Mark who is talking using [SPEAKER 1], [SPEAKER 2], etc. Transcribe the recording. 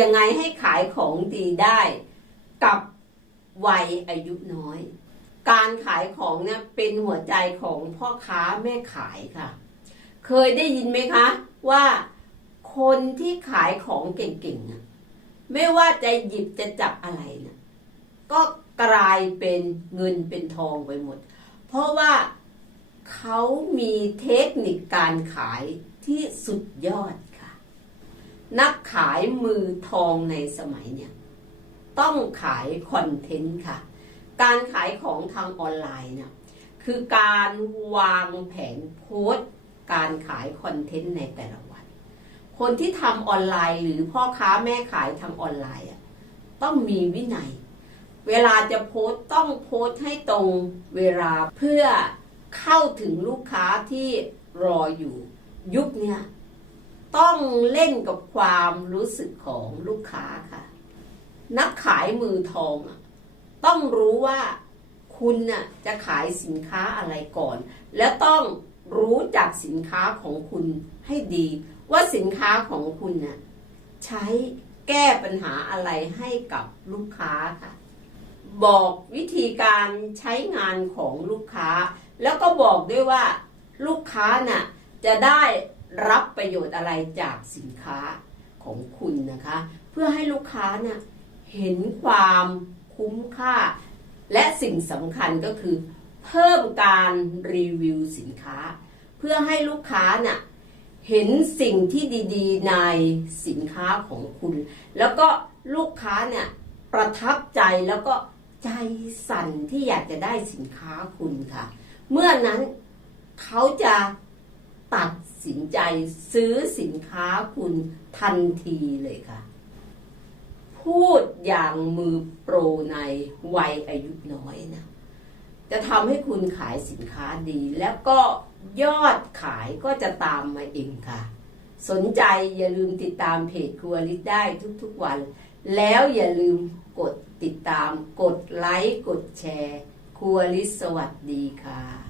[SPEAKER 1] ยังไงให้ขายของดีได้กับวัยอายุน้อย การขายของเนี่ยเป็นหัวใจของพ่อค้าแม่ขายค่ะ เคยได้ยินไหมคะ ว่าคนที่ขายของเก่งๆไม่ว่าจะหยิบจะจับอะไรนะก็กลายเป็นเงินเป็นทองไปหมด เพราะว่าเขามีเทคนิคการขายที่สุดยอด นักขายมือทองในสมัยเนี่ยต้องขายคอนเทนต์ค่ะ การขายของทางออนไลน์เนี่ยคือการวางแผนโพสต์ การขายคอนเทนต์ในแต่ละวัน คนที่ทำออนไลน์หรือพ่อค้าแม่ขายทางออนไลน์อะต้องมีวินัย เวลาจะโพสต์ต้องโพสต์ให้ตรงเวลาเพื่อเข้าถึงลูกค้าที่รออยู่ยุคเนี้ย ต้องเล่นกับความรู้สึกของลูกค้าค่ะ นักขายมือทองต้องรู้ว่าคุณน่ะจะขายสินค้าอะไรก่อน และต้องรู้จักสินค้าของคุณให้ดี ว่าสินค้าของคุณน่ะใช้แก้ปัญหาอะไรให้กับลูกค้าค่ะ บอกวิธีการใช้งานของลูกค้า แล้วก็บอกด้วยว่าลูกค้าน่ะจะได้ รับประโยชน์อะไรจากสินค้าของคุณนะคะ เพื่อให้ลูกค้าน่ะเห็นความคุ้มค่า และสิ่งสำคัญก็คือ เพิ่มการรีวิวสินค้า เพื่อให้ลูกค้าน่ะเห็นสิ่งที่ดีๆ ในสินค้าของคุณ แล้วก็ลูกค้าเนี่ยประทับใจแล้วก็ใจสั่นที่อยากจะได้สินค้าคุณค่ะ เมื่อนั้นเขาจะ ตัดสินใจซื้อสินค้าคุณทันทีเลยค่ะ พูดอย่างมือโปรในวัยอายุน้อยนะ จะทำให้คุณขายสินค้าดี แล้วก็ยอดขายก็จะตามมาเองค่ะ สนใจอย่าลืมติดตามเพจครัวลิศได้ทุกๆวัน แล้วอย่าลืมกดติดตาม กดไลค์ กดแชร์ ครัวลิศสวัสดีค่ะ